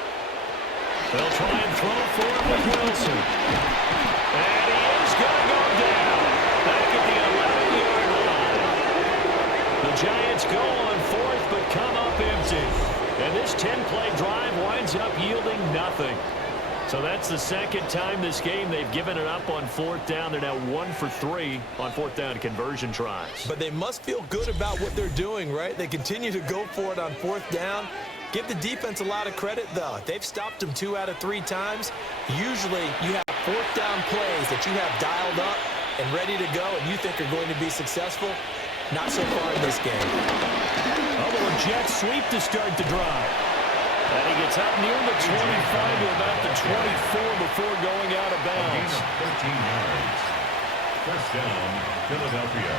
They'll try and throw for it with Wilson. And he is going to go down back at the 11-yard line. The Giants go on fourth but come up empty. And this 10-play drive winds up yielding nothing. So that's the second time this game they've given it up on fourth down. They're now 1 for 3 on fourth down conversion tries. But they must feel good about what they're doing, right? They continue to go for it on fourth down. Give the defense a lot of credit, though. They've stopped them 2 out of 3 times. Usually you have fourth down plays that you have dialed up and ready to go and you think are going to be successful. Not so far in this game. A little jet sweep to start the drive. And he gets up near the 25 to about the 24 before going out of bounds. 13 yards. First down, Philadelphia.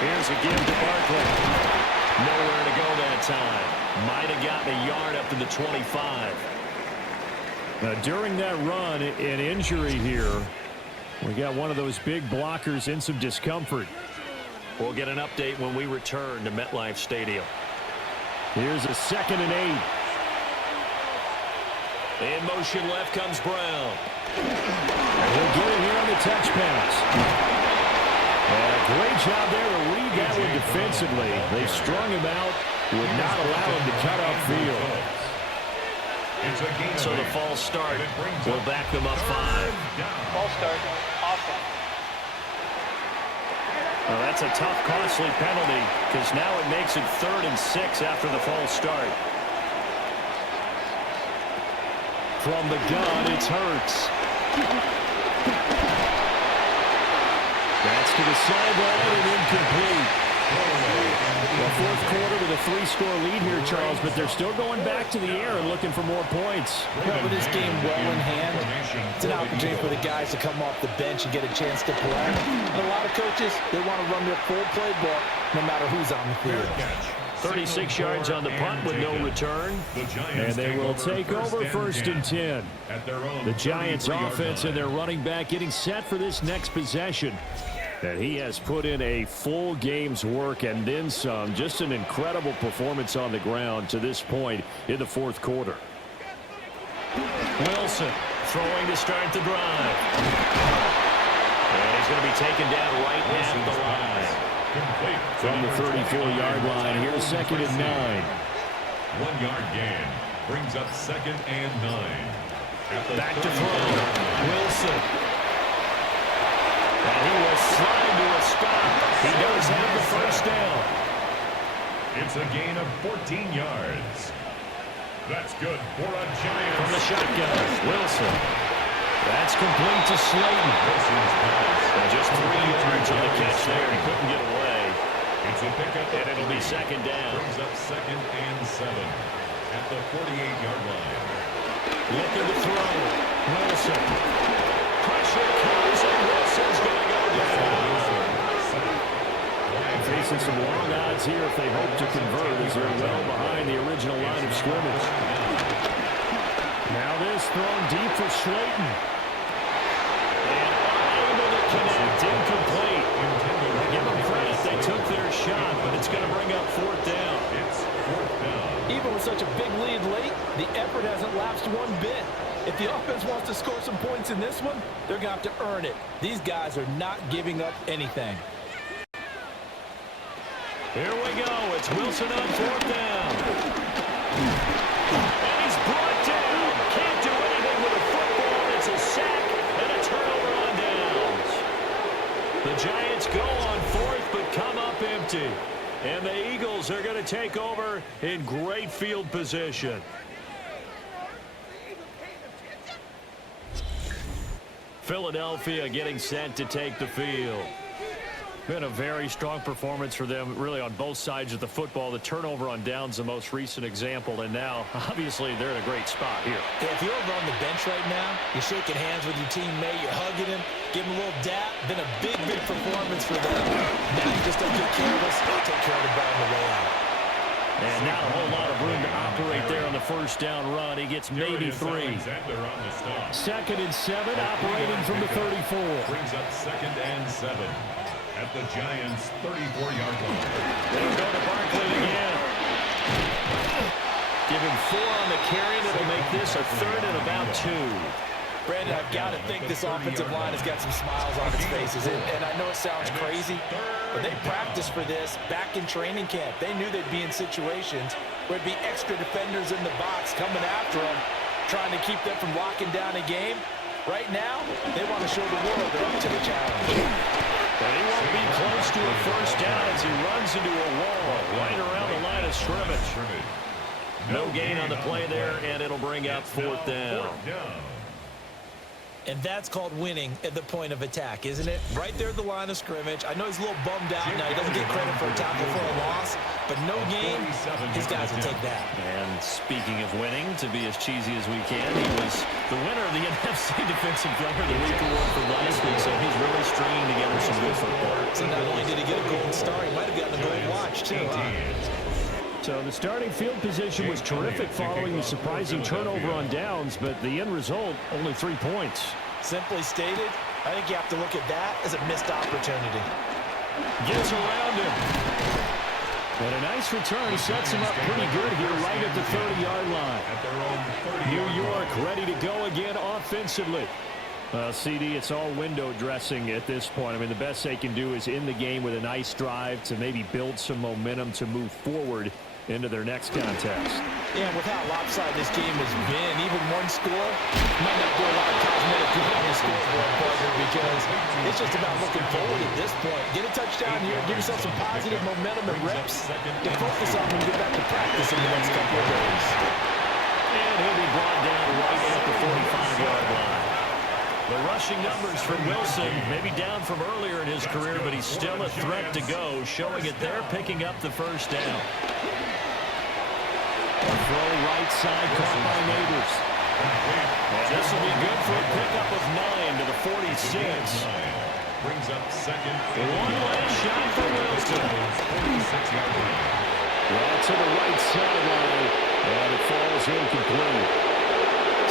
Here's a give to Barkley. Nowhere to go that time. Might have gotten a yard up to the 25. Now, during that run, an injury here. We got one of those big blockers in some discomfort. We'll get an update when we return to MetLife Stadium. Here's a 2nd and 8. In motion left comes Brown. He'll get it here on the touch pass. And a great job there to read that one defensively. They strung him out, would not allow him to cut upfield. So the false start will back them up 5. False start, offense. Well, that's a tough, costly penalty because now it makes it 3rd and 6 after the false start. From the gun, it's Hurts. That's to the sideline and incomplete. Well, fourth quarter with a 3-score lead here, Charles, but they're still going back to the air and looking for more points. Well, with this game well in hand, it's an opportunity for the guys to come off the bench and get a chance to play. And a lot of coaches, they want to run their full playbook no matter who's on the field. 36 yards on the punt with no return. And they will take over 1st and 10. The Giants offense and their running back getting set for this next possession. And he has put in a full game's work and then some. Just an incredible performance on the ground to this point in the fourth quarter. Wilson throwing to start the drive. And he's going to be taken down right at the line. From the 34-yard line, here's 2nd and 9. 1-yard gain brings up 2nd and 9. Back to throw. Wilson. And he will slide to a stop. He does have the first down. It's a gain of 14 yards. That's good for a Giants. From the shotgun, Wilson. That's complete to Slayton. And just 3 yards on the catch there. He couldn't get away. It's a pickup. And it'll be 2nd down. Brings up 2nd and 7 at the 48-yard line. Looking to throw. Wilson. Pressure comes and Wilson's going to go down. Facing some long odds here if they hope to convert as they're well behind the original line of scrimmage. Now this thrown deep for Slayton. And unable to connect, incomplete. Give them credit, they took their shot, but it's going to bring up 4th down. It's 4th down. Even with such a big lead late, the effort hasn't lapsed one bit. If the offense wants to score some points in this one, they're going to have to earn it. These guys are not giving up anything. Here we go. It's Wilson on 4th down. And he's brought down. Can't do anything with a football. It's a sack and a turnover on downs. The Giants go on 4th but come up empty. And the Eagles are going to take over in great field position. Philadelphia getting set to take the field. Been a very strong performance for them, really, on both sides of the football. The turnover on downs, the most recent example, and now, obviously, they're in a great spot here. Yeah, if you're over on the bench right now, you're shaking hands with your teammate, you're hugging him, giving him a little dap. Been a big, big performance for them. Now you just don't get careless. They'll take care of the ball on the way out. And not a whole lot of room to operate there on the a first down run. He gets maybe 3. 2nd and 7, operating from the 34. Brings up 2nd and 7 at the Giants' 34-yard line. They'll go to Barkley again. Give him 4 on the carry, and it'll make this a 3rd and about 2. Brandon, I've got to think this offensive line has got some smiles on its faces. And I know it sounds crazy, but they practiced for this back in training camp. They knew they'd be in situations where it'd be extra defenders in the box coming after them, trying to keep them from locking down a game. Right now, they want to show the world they're up to the challenge. But he won't be close to a first down as he runs into a wall right around the line of scrimmage. No gain on the play there, and it'll bring up 4th down. And that's called winning at the point of attack, isn't it? Right there at the line of scrimmage. I know he's a little bummed out now. He doesn't get credit for a tackle for a loss, but no gain, his guys will take that. And speaking of winning, to be as cheesy as we can, he was the winner of the NFC Defensive Player of the Week award from last week, so he's really stringing together some good football. So not only did he get a golden star, he might have gotten a gold watch, too. So the starting field position was terrific following the surprising turnover on downs, but the end result, only 3 points. Simply stated, I think you have to look at that as a missed opportunity. Gets around him. And a nice return sets him up pretty good here right at the 30-yard line. New York ready to go again offensively. CD, it's all window dressing at this point. I mean, the best they can do is in the game with a nice drive to maybe build some momentum to move forward into their next contest. Yeah, with how lopsided this game has been, even one score might not do a lot of cosmetic good on the scoreboard, partner, because it's just about looking forward at this point. Get a touchdown here, give yourself some positive momentum and reps to focus on when you get back to practice in the next couple of days. And he'll be brought down right at the 45-yard line. The rushing numbers from Wilson, maybe down from earlier in his career, but he's still a threat to go, showing it there, picking up the first down. A throw right side caught by Neighbors. And this will be good for a pickup of 9 to the 46. Brings up 2nd. One last shot for Wilson. 46-yard line. Well, to the right sideline, and it falls incomplete.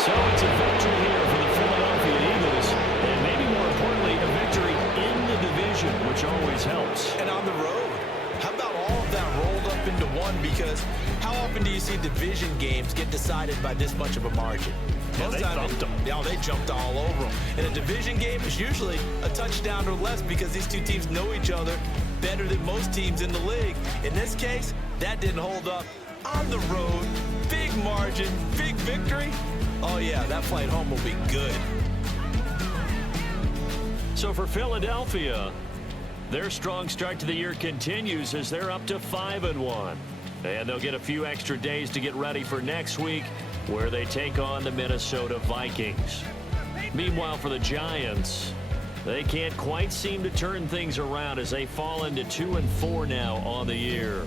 So it's a victory here for the Philadelphia Eagles, and maybe more importantly, a victory in the division, which always helps. And on the road. How about all of that rolled up into one? Because how often do you see division games get decided by this much of a margin? Most times, they jumped all over them. In a division game, it's usually a touchdown or less because these two teams know each other better than most teams in the league. In this case, that didn't hold up. On the road, big margin, big victory. Oh, yeah, that flight home will be good. So for Philadelphia, their strong start to the year continues as they're up to 5-1. And they'll get a few extra days to get ready for next week, where they take on the Minnesota Vikings. Meanwhile, for the Giants, they can't quite seem to turn things around as they fall into 2-4 now on the year.